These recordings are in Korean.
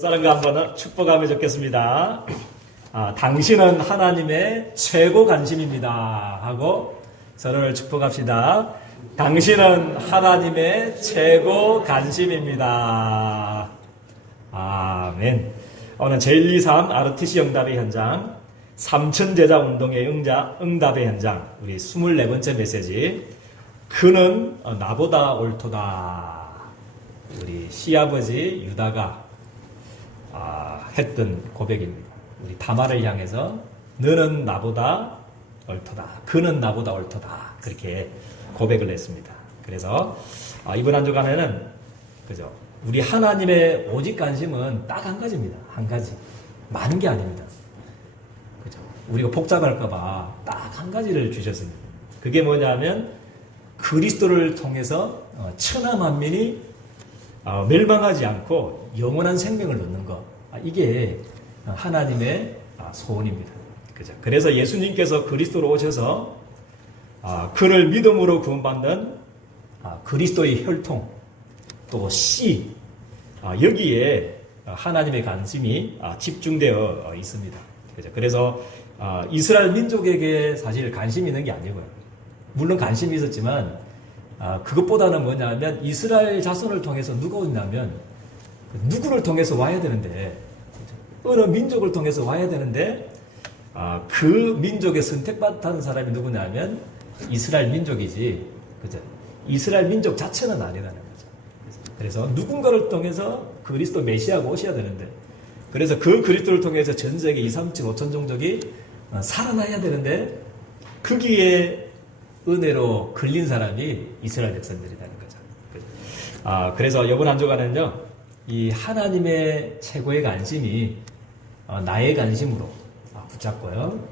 사람과 한번 축복하며 적겠습니다. 당신은 하나님의 최고 관심입니다 하고 서로를 축복합시다. 당신은 하나님의 최고 관심입니다. 아멘. 오늘 제123 RTC 응답의 현장, 삼천제자 운동의 응답의 현장, 우리 24번째 메시지, 그는 나보다 옳도다. 우리 시아버지 유다가 했던 고백입니다. 우리 다말을 향해서 너는 나보다 옳도다. 그는 나보다 옳도다. 그렇게 고백을 했습니다. 그래서 이번 한 주간에는 그죠? 우리 하나님의 오직 관심은 딱 한 가지입니다. 한 가지. 많은 게 아닙니다. 그죠? 우리가 복잡할까봐 딱 한 가지를 주셨습니다. 그게 뭐냐면 그리스도를 통해서 천하 만민이 멸망하지 않고 영원한 생명을 얻는 것. 이게 하나님의 소원입니다. 그죠? 그래서 예수님께서 그리스도로 오셔서 그를 믿음으로 구원받는 그리스도의 혈통, 또 씨, 여기에 하나님의 관심이 집중되어 있습니다. 그죠? 그래서 이스라엘 민족에게 사실 관심이 있는 게 아니고요. 물론 관심이 있었지만 그것보다는 뭐냐면 이스라엘 자손을 통해서 누가 오냐면 누구를 통해서 와야 되는데, 어느 민족을 통해서 와야 되는데 그 민족에 선택받은 사람이 누구냐면 이스라엘 민족이지, 그죠? 이스라엘 민족 자체는 아니라는 거죠. 그래서 누군가를 통해서 그리스도 메시아가 오셔야 되는데, 그래서 그 그리스도를 통해서 전 세계 2, 3, 7, 5천 종족이 살아나야 되는데 거기에 은혜로 걸린 사람이 이스라엘 백성들이라는 거죠. 그래서 이번 한 주간은요, 이 하나님의 최고의 관심이 나의 관심으로 붙잡고요.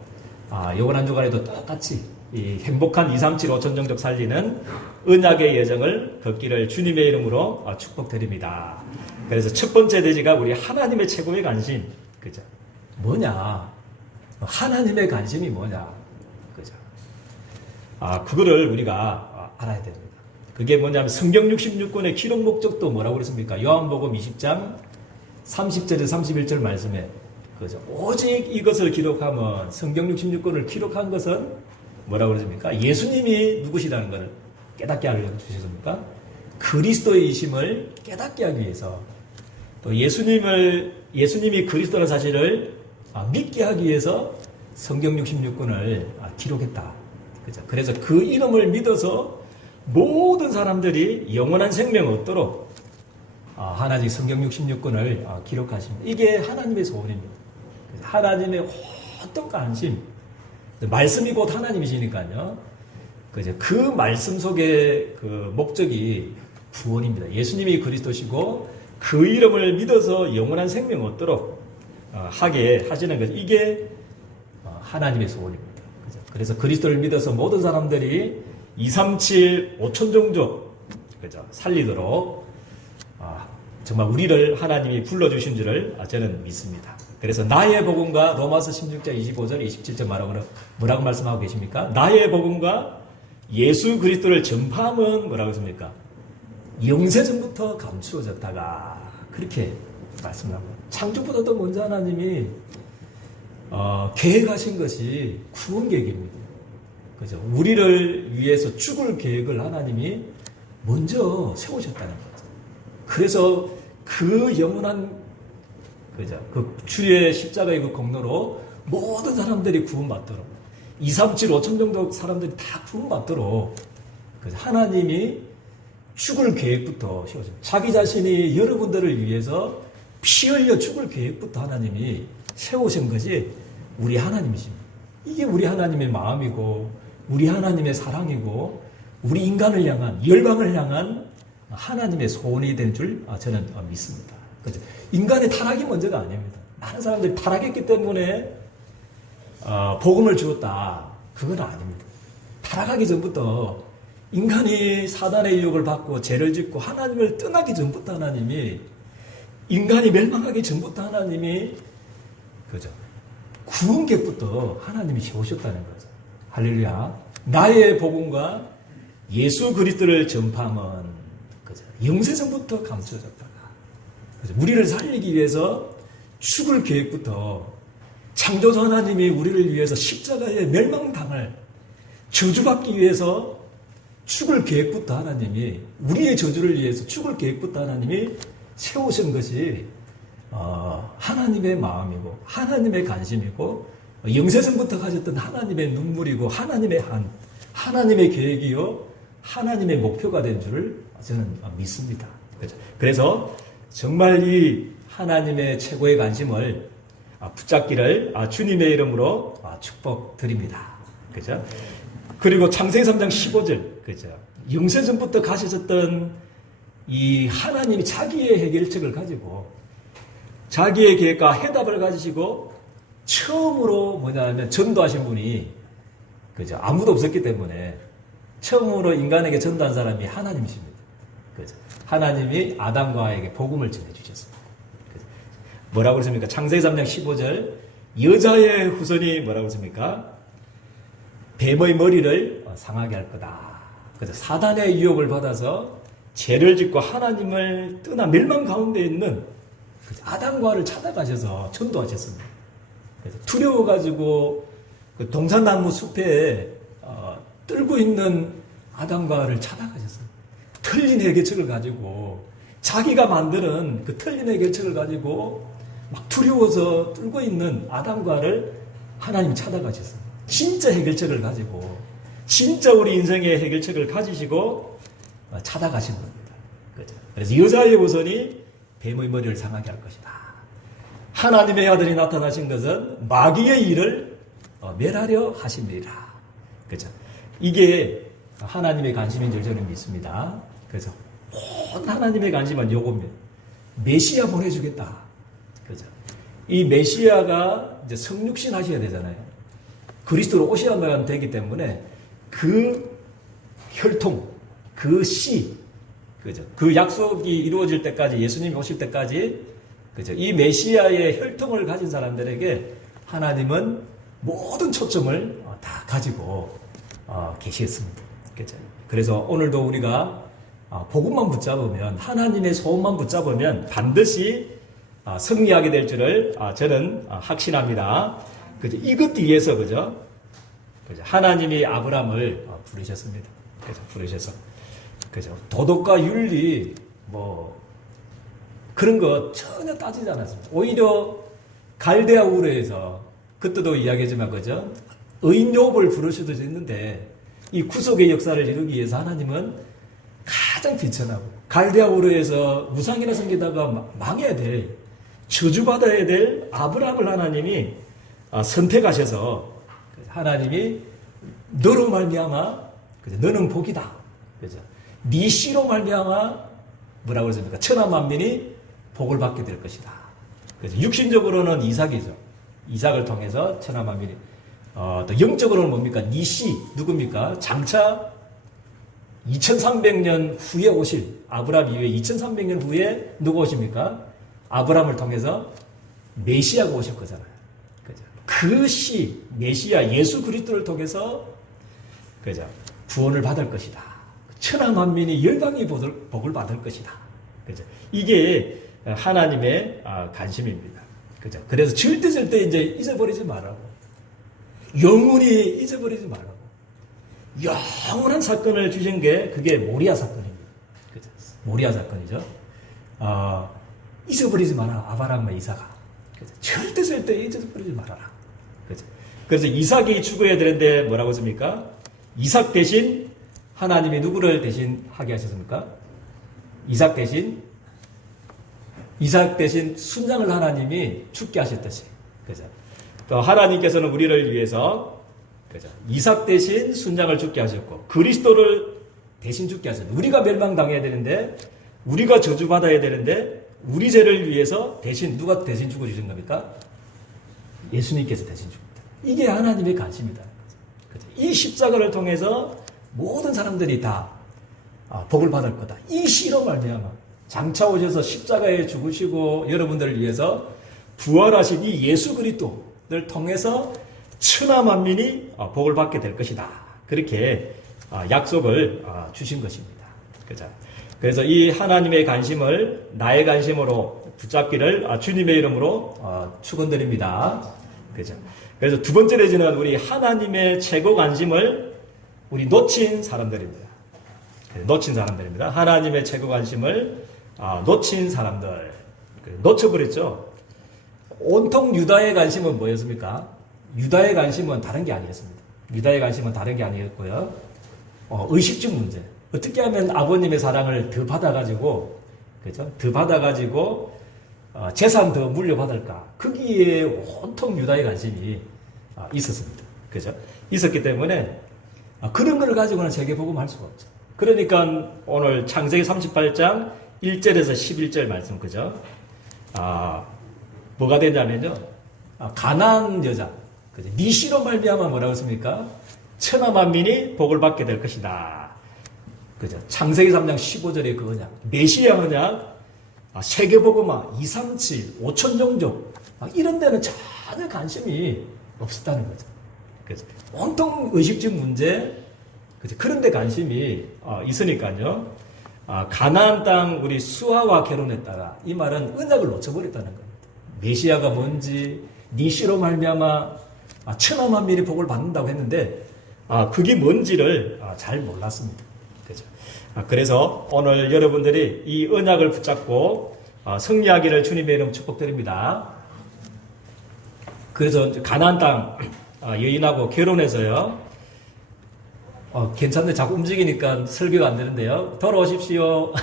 이번 한 주간에도 똑같이 이 행복한 2, 3, 7, 5천 종족 살리는 언약의 여정을 걷기를 주님의 이름으로 축복드립니다. 그래서 첫 번째 대지가 우리 하나님의 최고의 관심. 그죠? 뭐냐? 하나님의 관심이 뭐냐? 그죠? 그거를 우리가 알아야 됩니다. 그게 뭐냐면 성경 66권의 기록 목적도 뭐라고 그랬습니까? 요한복음 20장 30절에서 31절 말씀에, 그죠? 오직 이것을 기록하면, 성경 66권을 기록한 것은 뭐라고 그랬습니까? 예수님이 누구시라는 것을 깨닫게 알려주셨습니까? 그리스도의 이심을 깨닫게 하기 위해서, 또 예수님이 그리스도라는 사실을 믿게 하기 위해서 성경 66권을 기록했다. 그죠? 그래서 그 이름을 믿어서 모든 사람들이 영원한 생명을 얻도록 하나님 성경 66권을 기록하십니다. 이게 하나님의 소원입니다. 하나님의 어떤 관심, 말씀이 곧 하나님이시니까요. 그죠? 그 말씀 속에 그 목적이 구원입니다. 예수님이 그리스도시고 그 이름을 믿어서 영원한 생명을 얻도록 하게 하시는 것, 이게 하나님의 소원입니다. 그죠? 그래서 그리스도를 믿어서 모든 사람들이 2, 3, 7, 5천 종족, 그죠? 살리도록 정말 우리를 하나님이 불러주신 줄을 저는 믿습니다. 그래서 나의 복음과 로마서 16장 25절 27절 뭐라고 말씀하고 계십니까? 나의 복음과 예수 그리스도를 전파하면 뭐라고 했습니까? 영세전부터 감추어졌다가, 그렇게 말씀하고, 창조보다도 먼저 하나님이 계획하신 것이 구원 계획입니다. 그죠? 우리를 위해서 죽을 계획을 하나님이 먼저 세우셨다는 거죠. 그래서 그 영원한, 그죠? 그 주의 십자가의 그 공로로 모든 사람들이 구원받도록, 2, 3, 7, 5천 정도 사람들이 다 구원받도록, 그죠? 하나님이 죽을 계획부터 세우셨습니다. 자기 자신이 여러분들을 위해서 피 흘려 죽을 계획부터 하나님이 세우신 것이 우리 하나님이십니다. 이게 우리 하나님의 마음이고, 우리 하나님의 사랑이고, 우리 인간을 향한, 열방을 향한 하나님의 소원이 된 줄 저는 믿습니다. 그죠? 인간의 타락이 먼저가 아닙니다. 많은 사람들이 타락했기 때문에 복음을 주었다. 그건 아닙니다. 타락하기 전부터 인간이 사단의 유혹을 받고 죄를 짓고 하나님을 떠나기 전부터 하나님이, 인간이 멸망하기 전부터 하나님이, 그죠? 구원객부터 하나님이 세우셨다는 거죠. 할렐루야. 나의 복음과 예수 그리스도를 전파하면, 그죠? 영세전부터 감춰졌다가 그래서 우리를 살리기 위해서 죽을 계획부터 창조주 하나님이 우리를 위해서 십자가에 멸망당할 저주받기 위해서 죽을 계획부터 하나님이 우리의 저주를 위해서 죽을 계획부터 하나님이 세우신 것이 하나님의 마음이고 하나님의 관심이고 영세전부터 가졌던 하나님의 눈물이고 하나님의 계획이요 하나님의 목표가 된 줄을 저는 믿습니다. 그래서 정말 이 하나님의 최고의 관심을 붙잡기를 주님의 이름으로 축복드립니다. 그죠? 그리고 창세기 3장 15절, 그죠? 영세전부터 가셨던 이 하나님이 자기의 해결책을 가지고 자기의 계획과 해답을 가지시고 처음으로 뭐냐면 전도하신 분이 그죠? 아무도 없었기 때문에 처음으로 인간에게 전도한 사람이 하나님이십니다. 그죠? 하나님이 아담과에게 복음을 전해주셨습니다. 그죠? 뭐라고 그랬습니까? 창세기 3장 15절 여자의 후손이 뭐라고 그랬습니까? 뱀의 머리를 상하게 할 거다. 그래서 사단의 유혹을 받아서 죄를 짓고 하나님을 떠나 멸망 가운데 있는 아담과를 찾아가셔서 전도하셨습니다. 그래서 두려워가지고 그 동산나무 숲에 떨고 있는 아담과를 찾아가셨어요. 틀린 해결책을 가지고 자기가 만드는 그 틀린 해결책을 가지고 막 두려워서 떨고 있는 아담과를 하나님 찾아가셨어요. 진짜 해결책을 가지고 진짜 우리 인생의 해결책을 가지시고 찾아가신 겁니다. 그렇죠? 그래서 여자의 후손이 뱀의 머리를 상하게 할 것이다. 하나님의 아들이 나타나신 것은 마귀의 일을 멸하려 하심이라. 그렇죠? 이게 하나님의 관심인 줄 저는 믿습니다. 그래서 온 하나님의 관심은 요겁니다. 메시아 보내주겠다. 그렇죠? 이 메시아가 이제 성육신 하셔야 되잖아요. 그리스도로 오셔야만 되기 때문에 그 혈통, 그 씨, 그죠? 그 약속이 이루어질 때까지 예수님이 오실 때까지 그죠? 이 메시아의 혈통을 가진 사람들에게 하나님은 모든 초점을 다 가지고 계시었습니다. 그죠? 그래서 오늘도 우리가 복음만 붙잡으면 하나님의 소원만 붙잡으면 반드시 승리하게 될 줄을 저는 확신합니다. 그죠? 이것 위해서 그죠? 하나님이 아브라함을 부르셨습니다. 그죠? 부르셔서 그죠? 도덕과 윤리 뭐 그런 거 전혀 따지지 않았습니다. 오히려 갈대아 우르에서 그때도 이야기하지만 그죠? 의인 욥을 부르셔도 있는데 이 구속의 역사를 이루기 위해서 하나님은 가장 비천하고 갈대아 우르에서 우상이나 섬기다가 망해야 될 저주받아야 될 아브라함을 하나님이 선택하셔서 하나님이 너로 말미암아 너는 복이다. 그죠? 네 씨로 말미암아 뭐라고 그랬습니까? 천하 만민이 복을 받게 될 것이다. 그래서 육신적으로는 이삭이죠. 이삭을 통해서 천하 만민이 또 영적으로는 뭡니까? 네 씨 누굽니까? 장차 2300년 후에 오실 아브라함 이후에 2300년 후에 누구 오십니까? 아브라함을 통해서 메시아가 오실 거잖아요. 그죠? 그 씨 메시아 예수 그리스도를 통해서 그죠? 구원을 받을 것이다. 천하 만민이 열방의 복을 받을 것이다. 그죠? 이게 하나님의 관심입니다. 그죠? 그래서 절대 이제 잊어버리지 말라고. 영원히 잊어버리지 말라고. 영원한 사건을 주신 게 그게 모리아 사건입니다. 그죠? 모리아 사건이죠. 잊어버리지 마라. 아브라함과 이삭아. 그죠? 절대 잊어버리지 말아라. 그죠? 그래서 이삭이 죽어야 되는데 뭐라고 했습니까? 이삭 대신 하나님이 누구를 대신 하게 하셨습니까? 이삭 대신 순장을 하나님이 죽게 하셨듯이. 그죠? 또 하나님께서는 우리를 위해서 그죠? 이삭 대신 순장을 죽게 하셨고 그리스도를 대신 죽게 하셨고 우리가 멸망당해야 되는데 우리가 저주받아야 되는데 우리 죄를 위해서 대신 누가 대신 죽어주신 겁니까? 예수님께서 대신 죽습니다. 이게 하나님의 관심이다. 그죠? 이 십자가를 통해서 모든 사람들이 다 복을 받을 거다. 이 씨로 말미암아 장차 오셔서 십자가에 죽으시고 여러분들을 위해서 부활하신 이 예수 그리스도를 통해서 천하 만민이 복을 받게 될 것이다. 그렇게 약속을 주신 것입니다. 그죠? 그래서 이 하나님의 관심을 나의 관심으로 붙잡기를 주님의 이름으로 축원드립니다. 그죠? 그래서 두 번째 내지는 우리 하나님의 최고 관심을 우리 놓친 사람들입니다. 놓친 사람들입니다. 하나님의 최고 관심을 놓친 사람들. 놓쳐버렸죠. 온통 유다의 관심은 뭐였습니까? 유다의 관심은 다른 게 아니었습니다. 유다의 관심은 다른 게 아니었고요. 의식주 문제. 어떻게 하면 아버님의 사랑을 더 받아가지고, 그죠? 더 받아가지고, 재산 더 물려받을까? 거기에 온통 유다의 관심이 있었습니다. 그죠? 있었기 때문에, 그런 걸 가지고는 세계복음 할 수가 없죠. 그러니까 오늘 창세기 38장 1절에서 11절 말씀, 그죠? 뭐가 되냐면요. 가나안 여자, 그죠? 니시로 말미암아 뭐라고 했습니까? 천하 만민이 복을 받게 될 것이다. 그죠? 창세기 3장 15절에 그 언약, 메시아 언약, 세계복음화, 237, 5천 종족, 이런 데는 전혀 관심이 없었다는 거죠. 그죠? 온통 의식주 문제, 그죠? 그런 데 관심이 있으니까요. 가나안 땅 우리 수아와 결혼했다가 이 말은 언약을 놓쳐버렸다는 겁니다. 메시아가 뭔지, 니시로 말미암아 천하 만민이 복을 받는다고 했는데 그게 뭔지를 잘 몰랐습니다. 그죠? 그래서 오늘 여러분들이 이 언약을 붙잡고 승리하기를 주님의 이름 축복드립니다. 그래서 가나안 땅 여인하고 결혼해서요. 괜찮네. 자꾸 움직이니까 설교가 안 되는데요. 돌아오십시오.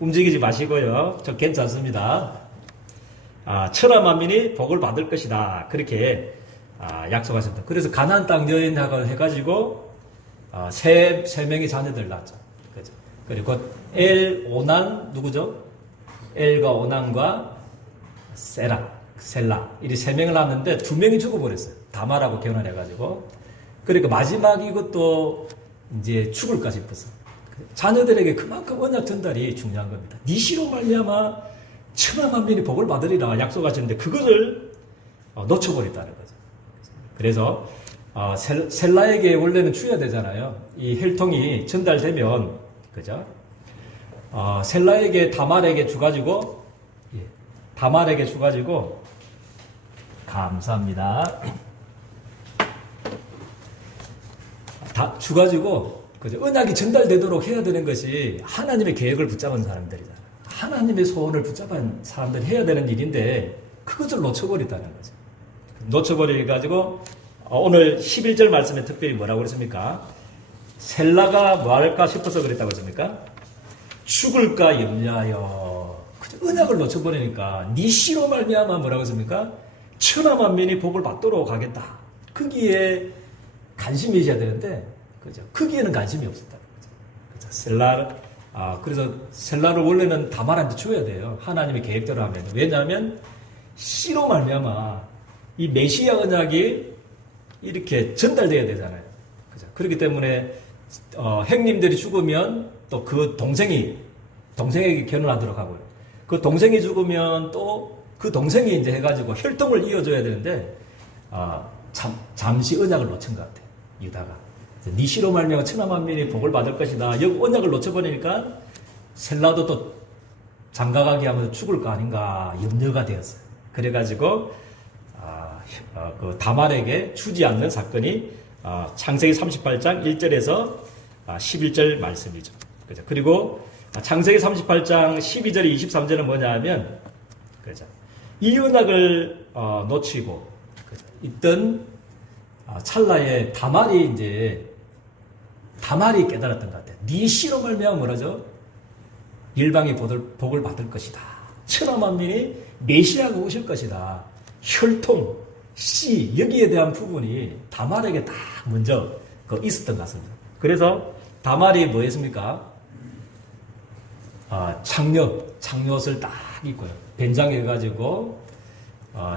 움직이지 마시고요. 저 괜찮습니다. 천하 만민이 복을 받을 것이다. 그렇게 약속하셨다. 그래서 가나안 땅 여인하고 해가지고 세 명의 자녀들 낳았죠. 그죠? 그리고 엘, 오난 누구죠? 엘과 오난과 셀라 이 세 명을 낳았는데 두 명이 죽어버렸어요. 다말하고 결혼해가지고. 그러니까 마지막 이것도 이제 죽을까 싶어서 자녀들에게 그만큼 언약 전달이 중요한 겁니다. 니시로 말미암아 천하 만민이 복을 받으리라 약속하셨는데 그것을 놓쳐버렸다는 거죠. 그래서 셀라에게 원래는 주어야 되잖아요. 이 혈통이 전달되면, 그죠? 셀라에게 다말에게 주가지고, 다말에게 주가지고, 감사합니다. 주가지고, 그죠? 언약이 전달되도록 해야 되는 것이 하나님의 계획을 붙잡은 사람들이잖아요. 하나님의 소원을 붙잡은 사람들이 해야 되는 일인데, 그것을 놓쳐버렸다는 거죠. 놓쳐버려가지고, 오늘 11절 말씀에 특별히 뭐라고 그랬습니까? 셀라가 뭐 할까 싶어서 그랬다고 했습니까? 죽을까 염려하여. 언약을 놓쳐버리니까 니시로 말미암아 뭐라고 했습니까? 천하 만민이 복을 받도록 하겠다. 거기에 관심이 있어야 되는데, 그죠? 거기에는 관심이 없었다는 거죠. 그죠? 그래서 셀라를 원래는 다말한테 줘야 돼요. 하나님의 계획대로 하면. 왜냐하면 씨로 말미암아 이 메시아 언약이 이렇게 전달돼야 되잖아요. 그죠? 그렇기 때문에 형님들이 죽으면 또 그 동생에게 결혼하도록 하고요. 그 동생이 죽으면 또 그 동생이 이제 해가지고 혈통을 이어줘야 되는데 잠시 언약을 놓친 것 같아요. 유다가 니시로 말미암아 천하 만민이 복을 받을 것이다. 여기 언약을 놓쳐버리니까 셀라도 또 장가가게 하면서 죽을 거 아닌가 염려가 되었어요. 그래가지고 그 다말에게 주지 않는 사건이 창세기 38장 1절에서 11절 말씀이죠. 그죠? 그리고 창세기 38장 12절 23절은 뭐냐 하면, 그죠? 이 언약을 놓치고, 그죠? 있던 찰나에 다말이 깨달았던 것 같아요. 네 씨로 말미암아 뭐라죠? 일방이 복을 받을 것이다. 천하 만민이 메시아가 오실 것이다. 혈통, 씨, 여기에 대한 부분이 다말에게 딱 먼저 있었던 것 같습니다. 그래서 다말이 뭐 했습니까? 창녀옷을 딱 입고요. 변장해가지고,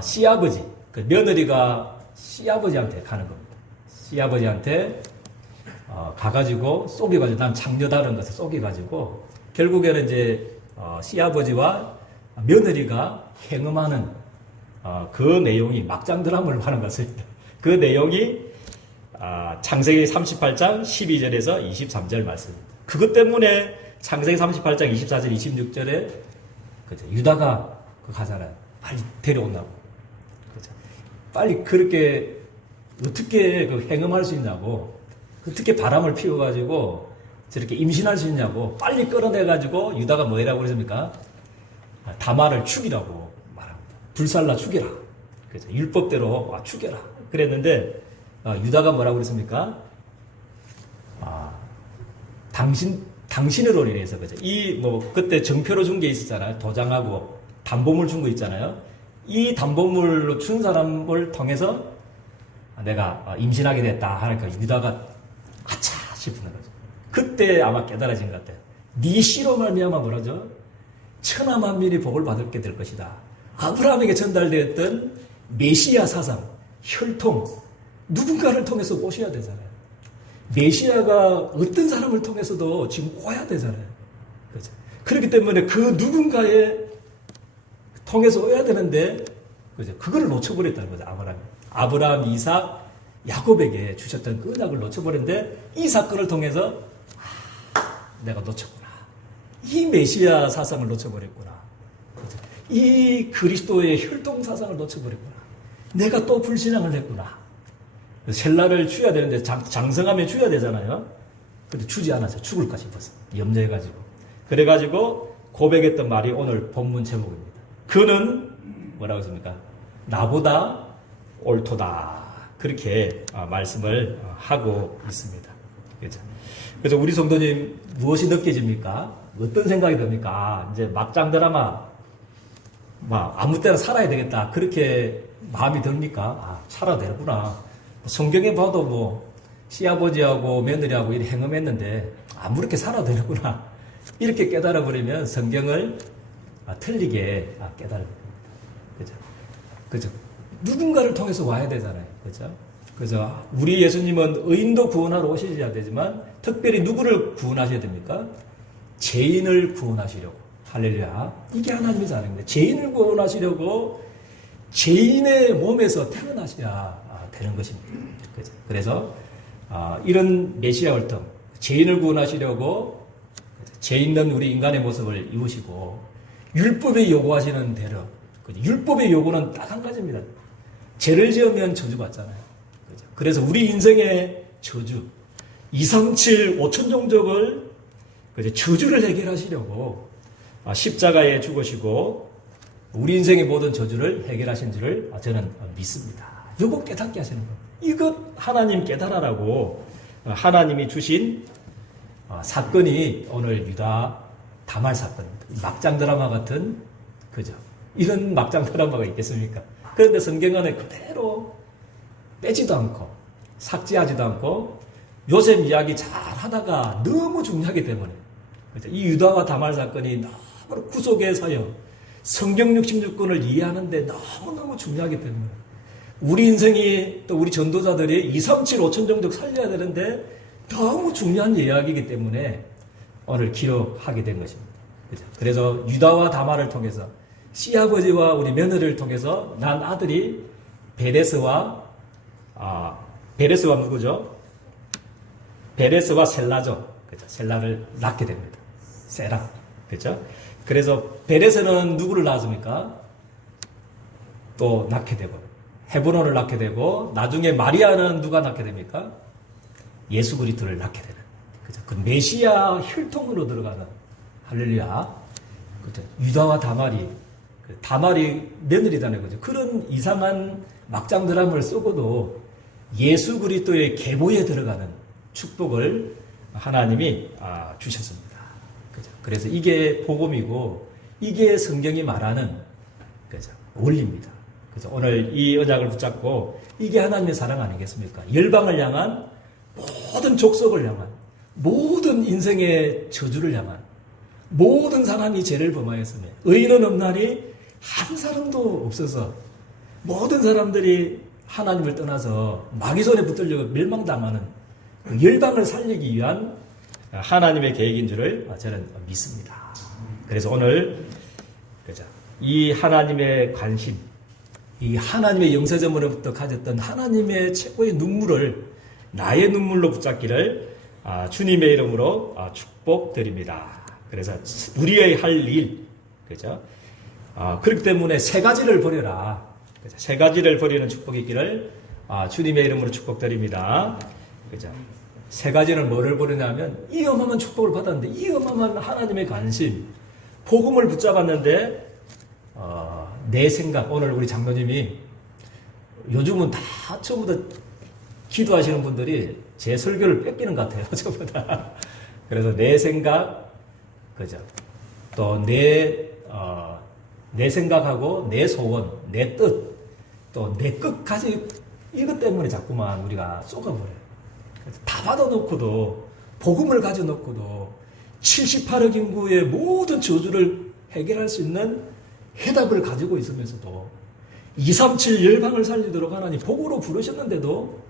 씨아버지, 그 며느리가 씨아버지한테 가는 겁니다. 씨아버지한테, 가가지고, 속여가지고, 난 창녀다라는 것을 속여가지고, 결국에는 이제, 씨아버지와 며느리가 행음하는, 그 내용이 막장 드라마를 하는 것입니다. 그 내용이, 창세기 38장 12절에서 23절 말씀입니다. 그것 때문에 창세기 38장 24절 26절에 그죠? 유다가 가잖아요. 빨리 데려온다고. 그죠? 빨리 그렇게 어떻게 그 행음할 수 있냐고, 어떻게 바람을 피워가지고 저렇게 임신할 수 있냐고 빨리 끌어내가지고 유다가 뭐라고 그랬습니까? 다말을 죽이라고 말합니다. 불살라 죽여라. 그죠? 율법대로 죽여라. 그랬는데 유다가 뭐라고 그랬습니까? 당신으로 인해서 그죠? 그때 정표로 준 게 있었잖아요. 도장하고 담보물 준 거 있잖아요. 이 담보물로 준 사람을 통해서 내가 임신하게 됐다 하니까 유다가 아차 싶은 거죠. 그때 아마 깨달아진 것 같아요. 네 씨로 말미암아 뭐라죠? 천하 만민이 복을 받게 될 것이다. 아브라함에게 전달되었던 메시아 사상, 혈통, 누군가를 통해서 오셔야 되잖아요. 메시아가 어떤 사람을 통해서도 지금 와야 되잖아요. 그렇죠? 그렇기 때문에 그 누군가에 통해서 오야 되는데, 그죠? 그거를 놓쳐버렸다는 거죠. 아브라함, 이삭, 야곱에게 주셨던 그 언약을 놓쳐버렸는데, 이 사건을 통해서 내가 놓쳤구나. 이 메시아 사상을 놓쳐버렸구나. 그죠? 이 그리스도의 혈통 사상을 놓쳐버렸구나. 내가 또 불신앙을 했구나. 셀라를 주어야 되는데 장성하면 주어야 되잖아요. 근데 주지 않아서 죽을까 싶어서 염려해가지고, 그래가지고 고백했던 말이 오늘 본문 제목입니다. 그는 뭐라고 했습니까? 나보다 옳도다. 그렇게 말씀을 하고 있습니다. 그렇죠? 그래서 우리 성도님 무엇이 느껴집니까? 어떤 생각이 듭니까? 이제 막장 드라마 아무 때나 살아야 되겠다. 그렇게 마음이 듭니까? 살아야 되구나. 성경에 봐도 시아버지하고 며느리하고 이렇게 행음했는데 아무렇게 살아도 되는구나. 이렇게 깨달아버리면 성경을 틀리게 깨달아요. 그죠? 그죠? 누군가를 통해서 와야 되잖아요. 그죠? 그죠? 우리 예수님은 의인도 구원하러 오셔야 되지만 특별히 누구를 구원하셔야 됩니까? 죄인을 구원하시려고. 할렐루야. 이게 하나님의 자랑입니다. 죄인을 구원하시려고 죄인의 몸에서 태어나셔야 되는 것입니다. 그죠? 그래서 이런 메시아 혈통, 죄인을 구원하시려고 죄 있는 우리 인간의 모습을 입으시고 율법에 요구하시는 대로, 율법의 요구는 딱 한 가지입니다. 죄를 지으면 저주받잖아요. 그죠? 그래서 우리 인생의 저주, 2, 3, 7, 5천 종족을 저주를 해결하시려고 십자가에 죽으시고 우리 인생의 모든 저주를 해결하신 줄을 저는 믿습니다. 요거 깨닫게 하시는 거예요. 이것 하나님 깨달아라고 하나님이 주신 사건이 오늘 유다 다말 사건입니다. 막장 드라마 같은, 그죠? 이런 막장 드라마가 있겠습니까? 그런데 성경은 그대로 빼지도 않고 삭제하지도 않고 요셉 이야기 잘 하다가 너무 중요하기 때문에, 그죠? 이 유다와 다말 사건이 너무 구속의 사역, 성경 66권을 이해하는데 너무너무 중요하기 때문에 우리 인생이 또 우리 전도자들이 2, 3, 7, 5천 종족 살려야 되는데 너무 중요한 이야기이기 때문에 오늘 기록하게 된 것입니다. 그죠? 그래서 유다와 다말을 통해서 씨아버지와 우리 며느리를 통해서 난 아들이 베레스와 누구죠? 베레스와 셀라죠. 그죠? 셀라를 낳게 됩니다. 세라. 그죠? 그래서 베레스는 누구를 낳았습니까? 또 낳게 되고 헤브론을 낳게 되고 나중에 마리아는 누가 낳게 됩니까? 예수 그리스도를 낳게 되는, 그죠? 그 메시아 혈통으로 들어가는, 할렐루야. 그죠? 유다와 다말이 며느리잖아요. 그죠? 그런 이상한 막장 드라마를 쓰고도 예수 그리스도의 계보에 들어가는 축복을 하나님이 주셨습니다. 그죠? 그래서 이게 복음이고 이게 성경이 말하는, 그죠? 원리입니다. 그래서 오늘 이 언약을 붙잡고 이게 하나님의 사랑 아니겠습니까? 열방을 향한, 모든 족속을 향한, 모든 인생의 저주를 향한, 모든 사람이 죄를 범하였으며 의인은 없나니 한 사람도 없어서 모든 사람들이 하나님을 떠나서 마귀 손에 붙들려 멸망당하는 그 열방을 살리기 위한 하나님의 계획인 줄을 저는 믿습니다. 그래서 오늘 이 하나님의 관심, 이 하나님의 영세전부터 가졌던 하나님의 최고의 눈물을 나의 눈물로 붙잡기를 주님의 이름으로 축복드립니다. 그래서 우리의 할 일, 그죠? 그렇기 때문에 세 가지를 버려라. 그죠? 세 가지를 버리는 축복이 있기를 주님의 이름으로 축복드립니다. 그죠? 세 가지는 뭐를 버리냐면 이 어마어마한 축복을 받았는데 이 어마어마한 하나님의 관심, 복음을 붙잡았는데 내 생각, 오늘 우리 장로님이 요즘은 다 전부 다 기도하시는 분들이 제 설교를 뺏기는 것 같아요. 전부 다. 그래서 내 생각, 그죠? 또 내 생각하고 내 소원, 내 뜻, 또 내 끝까지 이것 때문에 자꾸만 우리가 쏟아버려요. 그래서 다 받아놓고도, 복음을 가져놓고도 78억 인구의 모든 저주를 해결할 수 있는 해답을 가지고 있으면서도 237 열방을 살리도록 하나님 복으로 부르셨는데도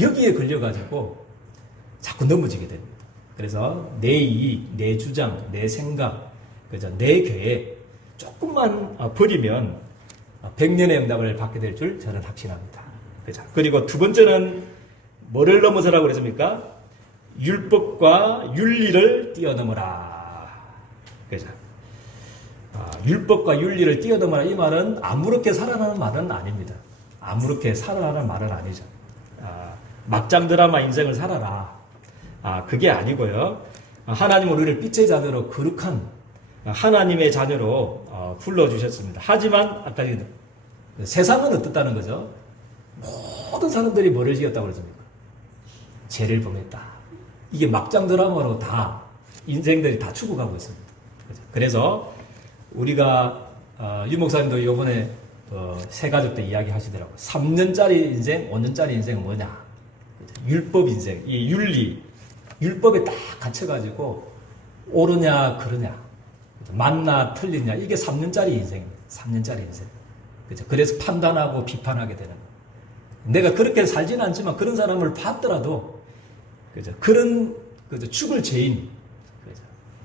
여기에 걸려가지고 자꾸 넘어지게 됩니다. 그래서 내 이익, 내 주장, 내 생각, 그죠? 내 계획 조금만 버리면 100년의 응답을 받게 될 줄 저는 확신합니다. 그죠? 그리고 두 번째는 뭐를 넘어서라고 그랬습니까? 율법과 윤리를 뛰어넘어라. 그죠? 율법과 윤리를 뛰어넘어라. 이 말은 아무렇게 살아라는 말은 아닙니다. 아무렇게 살아라는 말은 아니죠. 막장 드라마 인생을 살아라. 그게 아니고요. 하나님은 우리를 빛의 자녀로 거룩한 하나님의 자녀로 불러주셨습니다. 하지만 아까 세상은 어떻다는 거죠? 모든 사람들이 뭐를 지었다고 그러십니까? 죄를 범했다. 이게 막장 드라마로 다 인생들이 다 죽어가고 있습니다. 그래서 우리가 유 목사님도 이번에 새가족 때 이야기 하시더라고요. 3년짜리 인생, 5년짜리 인생은 뭐냐? 율법 인생, 이 윤리, 율법에 딱 갇혀가지고 옳으냐 그러냐, 맞나 틀리냐, 이게 3년짜리 인생입니다. 3년짜리 인생. 그죠? 그래서 판단하고 비판하게 되는 거예요. 내가 그렇게 살지는 않지만 그런 사람을 봤더라도, 그죠? 그런, 그죠? 죽을 죄인, 그죠?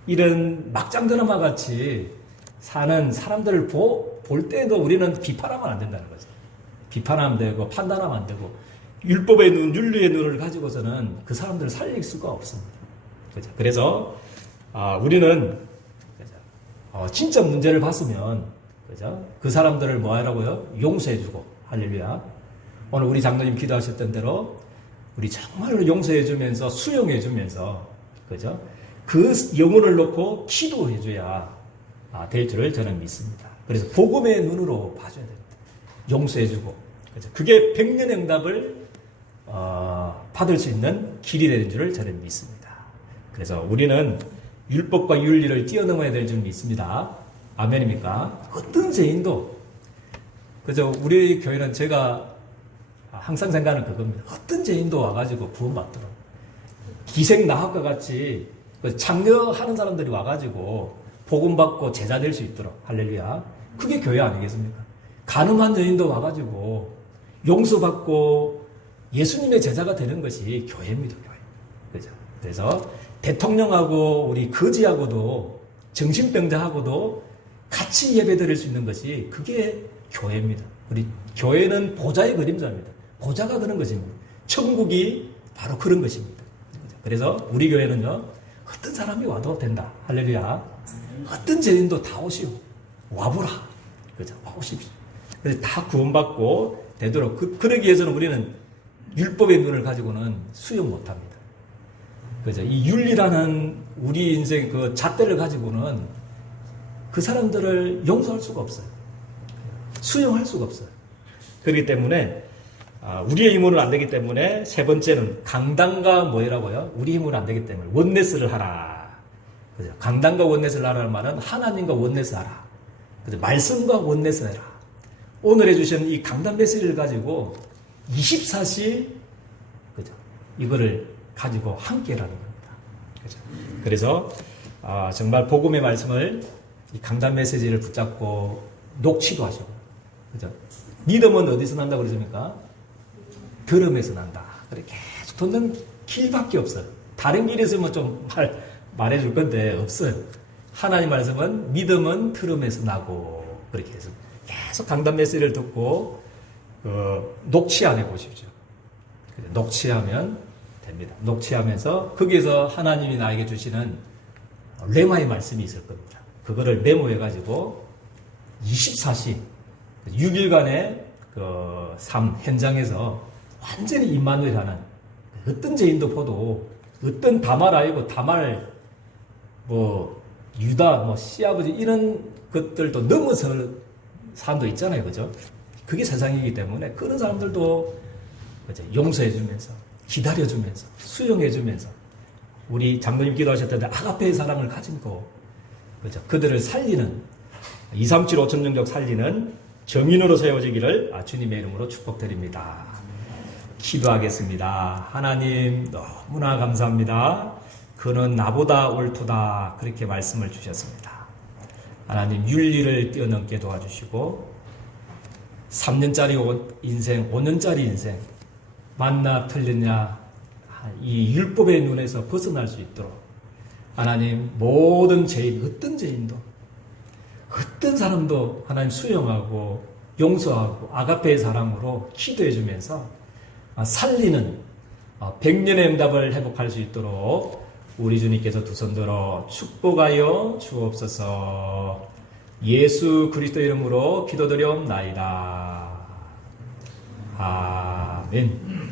이런 막장 드라마 같이 사는 사람들을 볼 때에도 우리는 비판하면 안 된다는 거죠. 비판하면 되고, 판단하면 안 되고, 율법의 눈, 윤리의 눈을 가지고서는 그 사람들을 살릴 수가 없습니다. 그죠? 그래서, 우리는, 그죠? 진짜 문제를 봤으면, 그죠? 그 사람들을 뭐 하라고요? 용서해주고, 할렐루야. 오늘 우리 장로님 기도하셨던 대로, 우리 정말로 용서해주면서, 수용해주면서, 그죠? 그 영혼을 놓고 기도해줘야 될 줄을 저는 믿습니다. 그래서 복음의 눈으로 봐줘야 됩니다. 용서해주고, 그죠? 그게 100년의 응답을 받을 수 있는 길이 되는 줄을 저는 믿습니다. 그래서 우리는 율법과 윤리를 뛰어넘어야 될 줄 믿습니다. 아멘입니까? 어떤 죄인도, 그죠? 우리 교회는 제가 항상 생각하는 그겁니다. 어떤 죄인도 와가지고 구원받도록. 기생나합과 같이 장려하는 사람들이 와가지고 복음받고 제자 될 수 있도록. 할렐루야. 그게 교회 아니겠습니까? 간음한 여인도 와가지고 용서받고 예수님의 제자가 되는 것이 교회입니다, 교회. 그죠? 그래서 대통령하고 우리 거지하고도 정신병자하고도 같이 예배 드릴 수 있는 것이 그게 교회입니다. 우리 교회는 보좌의 그림자입니다. 보좌가 그런 것입니다. 천국이 바로 그런 것입니다. 그래서 우리 교회는요, 어떤 사람이 와도 된다. 할렐루야. 어떤 죄인도 다 오시오. 와보라. 그죠? 와오십시오. 그래서 다 구원받고 되도록, 그러기 위해서는 우리는 율법의 눈을 가지고는 수용 못 합니다. 그죠? 이 윤리라는 우리 인생 그 잣대를 가지고는 그 사람들을 용서할 수가 없어요. 수용할 수가 없어요. 그렇기 때문에, 우리의 힘으로는 안 되기 때문에, 세 번째는 강단과 뭐라고요? 우리 힘으로는 안 되기 때문에 원네스를 하라. 그죠? 강단과 원네스를 하라는 말은 하나님과 원네스 하라. 그죠? 말씀과 원네스 해라. 오늘 해주신 이 강단 메시지를 가지고 24시, 그죠? 이거를 가지고 함께라는 겁니다. 그죠? 그래서, 정말 복음의 말씀을 이 강단 메시지를 붙잡고 녹취도 하시고, 그죠? 믿음은 어디서 난다고 그러십니까? 들음에서 난다. 그렇게 계속 듣는 길밖에 없어요. 다른 길에 있으면 좀 말해줄 건데, 없어요. 하나님 말씀은 믿음은 들음에서 나고, 그렇게 해서 계속 강단 메시지를 듣고, 녹취 안 해보십시오. 녹취하면 됩니다. 녹취하면서, 거기에서 하나님이 나에게 주시는 레마의 말씀이 있을 겁니다. 그거를 메모해가지고 24시 6일간의 그 삶 현장에서 완전히 임마누엘하는 어떤 죄인도 보도 어떤 다말 아이고 다말 뭐 유다 뭐 시아버지 이런 것들도 넘어서 사람도 있잖아요, 그죠? 그게 세상이기 때문에 그런 사람들도 그죠? 용서해주면서 기다려주면서 수용해주면서 우리 장로님 기도하셨던데 아가페의 사랑을 가지고 그죠? 그들을 살리는 237 5천 영적 살리는 정인으로 세워지기를 주님의 이름으로 축복드립니다. 기도하겠습니다. 하나님 너무나 감사합니다. 그는 나보다 옳도다 그렇게 말씀을 주셨습니다. 하나님 윤리를 뛰어넘게 도와주시고 3년짜리 인생, 5년짜리 인생 맞나 틀렸냐 이 율법의 눈에서 벗어날 수 있도록 하나님 모든 죄인, 어떤 죄인도 어떤 사람도 하나님 수용하고 용서하고 아가페의 사랑으로 기도해 주면서 살리는 100년의 응답을 회복할 수 있도록 우리 주님께서 두 손 들어 축복하여 주옵소서. 예수 그리스도 이름으로 기도드려옵나이다. 아멘.